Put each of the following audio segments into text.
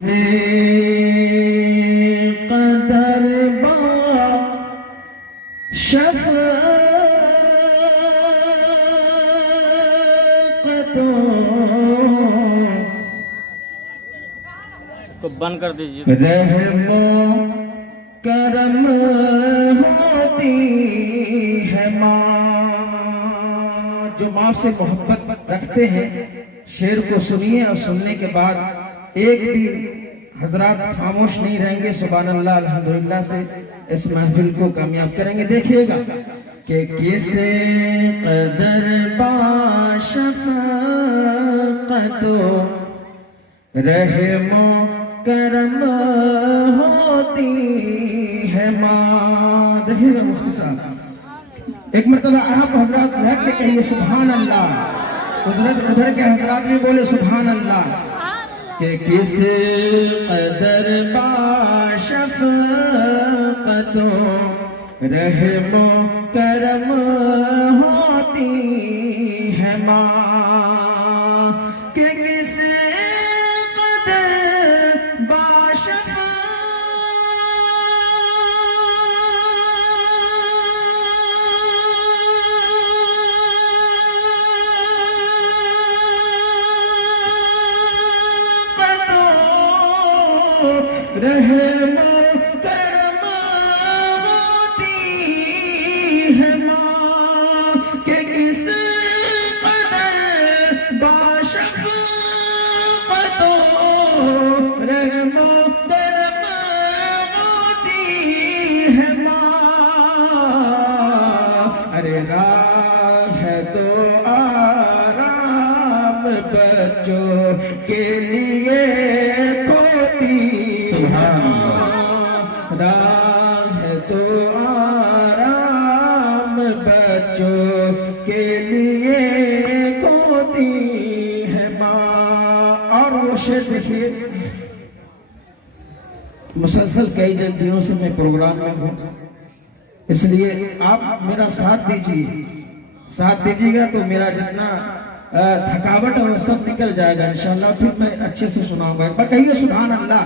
قدر با شفقت کو بند کر دیجیے. رحم و کرم ہوتی ہے ماں. جو ماں سے محبت رکھتے ہیں شعر کو سنیے اور سننے کے بعد ایک بھی حضرات خاموش نہیں رہیں گے. سبحان اللہ الحمدللہ سے اس محفل کو کامیاب کریں گے. دیکھیے گا کہ کس قدر با شفقت رحم و کرم ہوتی ہے ماں. دیکھیے گا مفتی صاحب ایک مرتبہ آپ حضرات لگ کے کہیے سبحان اللہ. ادھر کے حضرات بھی بولے سبحان اللہ. کہ کس قدر با شفقت رحم و کرم ہوتی ہے ماں. کہ کس قدر با رحم و کرم ہوتی ہے ماں. کہ کس قدر با شفقت رحم و کرم ہوتی ہے ماں. ارے راہ ہے تو آرام بچوں کے لیے راہ ہے تو آرام بچوں کے لیے کھوتی ہے ماں. اور وہ شعر دیکھیے مسلسل کئی دنوں سے میں پروگرام میں ہوں اس لیے آپ میرا ساتھ دیجیے گا تو میرا جتنا تھکاوٹ ہے وہ سب نکل جائے گا انشاءاللہ. پھر میں اچھے سے سناؤں گا. کہیے سبحان اللہ.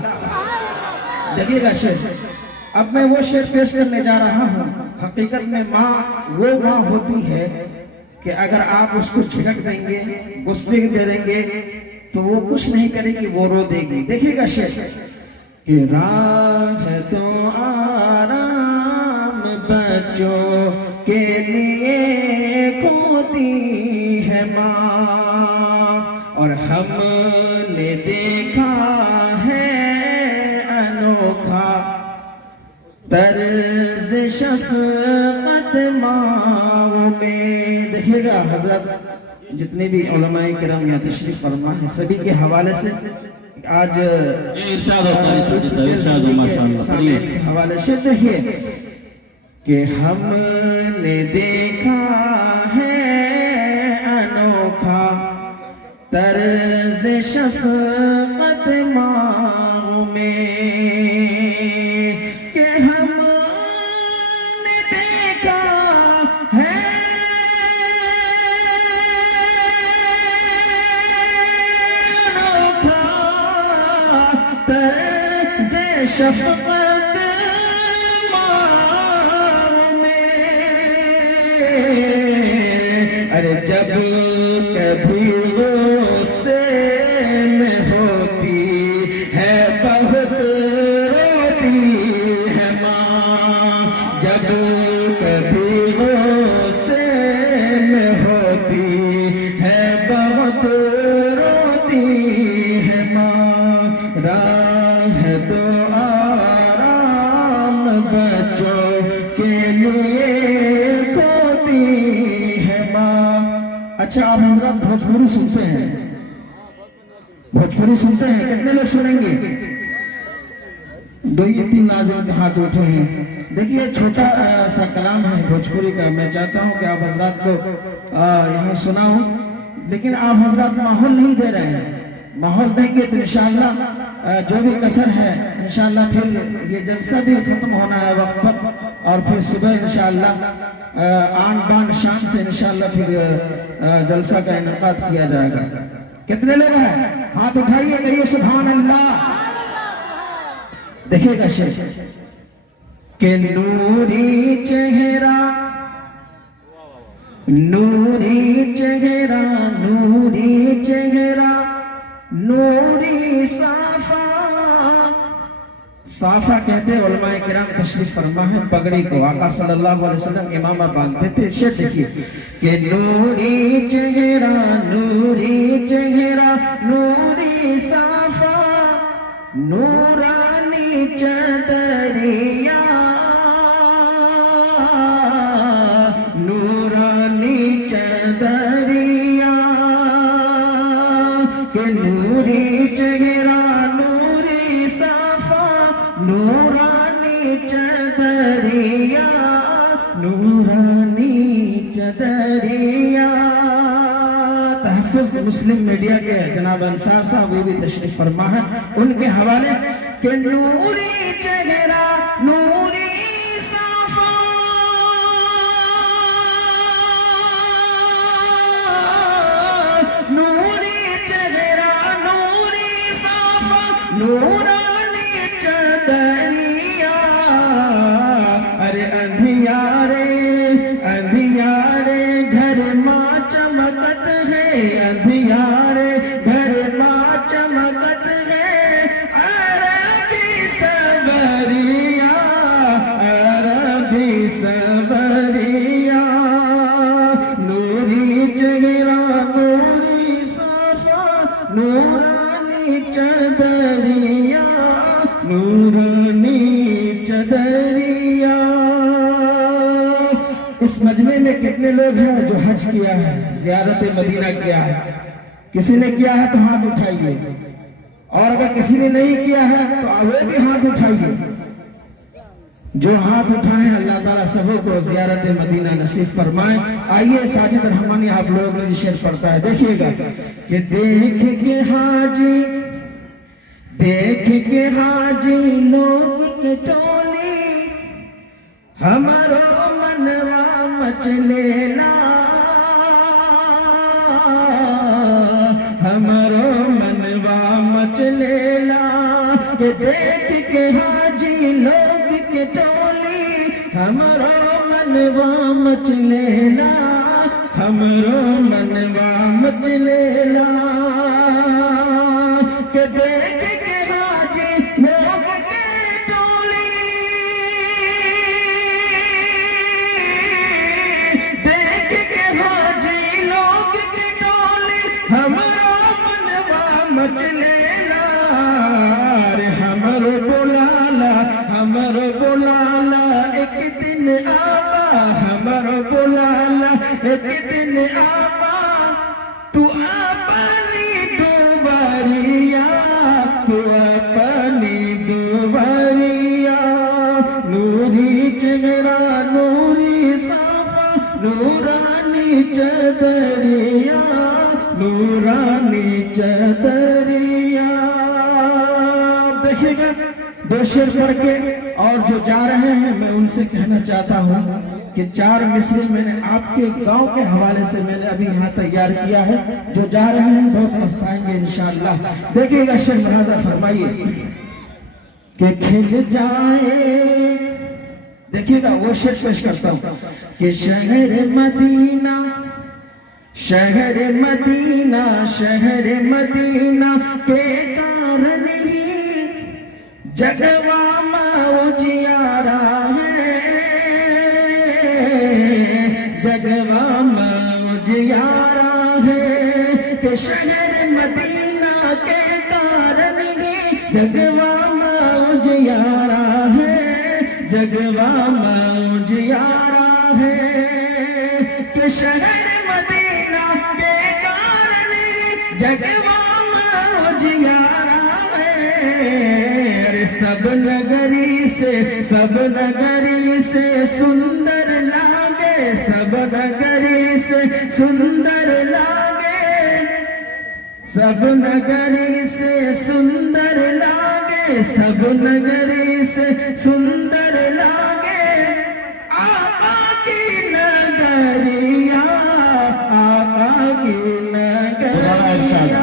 دیکھیے گا شعر. اب میں وہ شعر پیش کرنے جا رہا ہوں. حقیقت میں ماں وہ ماں ہوتی ہے کہ اگر آپ اس کو جھڑک دیں گے غصے دے دیں گے تو وہ کچھ نہیں کرے گی, وہ رو دے گی. دیکھیے گا شعر. کہ راہ ہے تو آرام بچوں کے لیے کھوتی ہے ماں. اور ہم نے دیکھا ہے انوکھا طرز شفقت ماں میں. دیکھیے گا حضرت جتنے بھی علماء کرام یہاں تشریف فرما ہے سبھی کے حوالے سے آج ارشاد کے حوالے سے دیکھیے کہ ہم نے دیکھا ہے انوکھا طرز شفقت ماں میں. کہ ہم نے دیکھا ہے انوکھا طرز شفقت ماں میں. ارے جب کبھی غصے میں ہوتی ہے بہت روتی ہے ماں. جب کبھی غصے میں ہوتی ہے بہت روتی ہے ماں. راہ ہے تو آرام بچوں کے لیے کھوتی ہے ماں. اچھا آپ حضرات بھوجپوری سنتے ہیں؟ بھوجپوری سنتے ہیں؟ کتنے لوگ سنیں گے؟ 2 یا 3 ناظرین کے ہاتھ اٹھے ہیں. دیکھیے چھوٹا سا کلام ہے بھوجپوری کا. میں چاہتا ہوں کہ آپ حضرات کو یہاں سناؤں لیکن آپ حضرات ماحول نہیں دے رہے ہیں. ماحول دیں گے تو انشاءاللہ جو بھی کسر ہے انشاءاللہ پھر یہ جلسہ بھی ختم ہونا ہے وقت پر اور پھر صبح انشاءاللہ آن بان شان سے انشاءاللہ پھر جلسہ کا انعقاد کیا جائے گا. کتنے لوگ ہیں؟ ہاتھ اٹھائیے کہیے سبحان اللہ. دیکھیے گا شیخ کہ نوری چہرہ نوری چہرہ نوری چہرہ نوری صافا صافا کہتے ہیں علماء کرام تشریف فرما ہے پگڑی کو آقا صلی اللہ علیہ وسلم امامہ باندھتے تھے شعر دیکھیے کہ نوری چہرہ نوری چہرہ نوری صافا نورانی چدریا نورانی چدریا کہ نوری چہرہ نوری صافا نورانی چدریا نورانی چدریا تحفظ مسلم میڈیا کے جناب انصار صاحب وہ بھی تشریف فرما ہے ان کے حوالے کہ نوری چہرہ نوری صافا نوری چہرہ نوری صافا نورانی چدریا ارے اندھیارے اندھیارے گھر ماں چمکت ہے اندھیارے گھر ماں چمکت ہے عربی صبریا عربی صبریا نوری چہرہ نوری صافا نورانی چدریا نورانی چدریا اس مجمع میں کتنے لوگ ہیں جو حج کیا ہے زیارت مدینہ کیا ہے کسی نے کیا ہے تو ہاتھ اٹھائیے اور اگر کسی نے نہیں کیا ہے تو وہ بھی ہاتھ اٹھائیے جو ہاتھ اٹھائیں اللہ تعالیٰ سبوں کو زیارت مدینہ نصیب فرمائے آئیے ساجد رحمانی آپ لوگوں کے لیے شعر پڑھتا ہے دیکھیے گا کہ دیکھ کے حاجی لوگ کے ٹولی ہمارو منوا مچلیلا ہمارو منوا مچلیلا کہ دیکھ کے حاجی لوگ کے ٹولی ہمارو منوا مچلیلا ہمارو منوا مچلیلا کہ دیکھ کے حاجی لوگ کے ٹولی دیکھ کے حاجی لوگ کی ٹولی ہمارا منوا مچلیلا رے ہمارو بلالا ایک دن آبا ہمارو بلالا ایک دن آبا تو اپنی دوباریا تو اپنی دوباریا نوری چہرہ نوری صافا نورانی چدریا نورانی چدریا دیکھیے گا دو شعر پڑھ کے اور جو جا رہے ہیں میں ان سے کہنا چاہتا ہوں کہ 4 مصرے میں نے آپ کے گاؤں کے حوالے سے میں نے ابھی یہاں تیار کیا ہے جو جا رہے ہیں بہت پچھتائیں گے انشاءاللہ دیکھیے گا شعر ملاحظہ فرمائیے کہ کھل جائے دیکھیے گا وہ شعر پیش کرتا ہوں کہ شہر مدینہ شہر مدینہ شہر مدینہ کے کارن ہی جگوا موجیارا ہے جگوا موجیارا ہے کہ شہر مدینہ کے کارن ہی جگوا موجیارا ہے جگوا موجیارا ہے کہ شہر مدینہ کے کارن ہی جگوا موجیارا ہے سب نگری سے سندر لاگے سب نگری سے سندر لاگے سب نگری سے سندر لاگے سب نگری سے سندر لاگے آقا کی نگریہ آقا کی نگریہ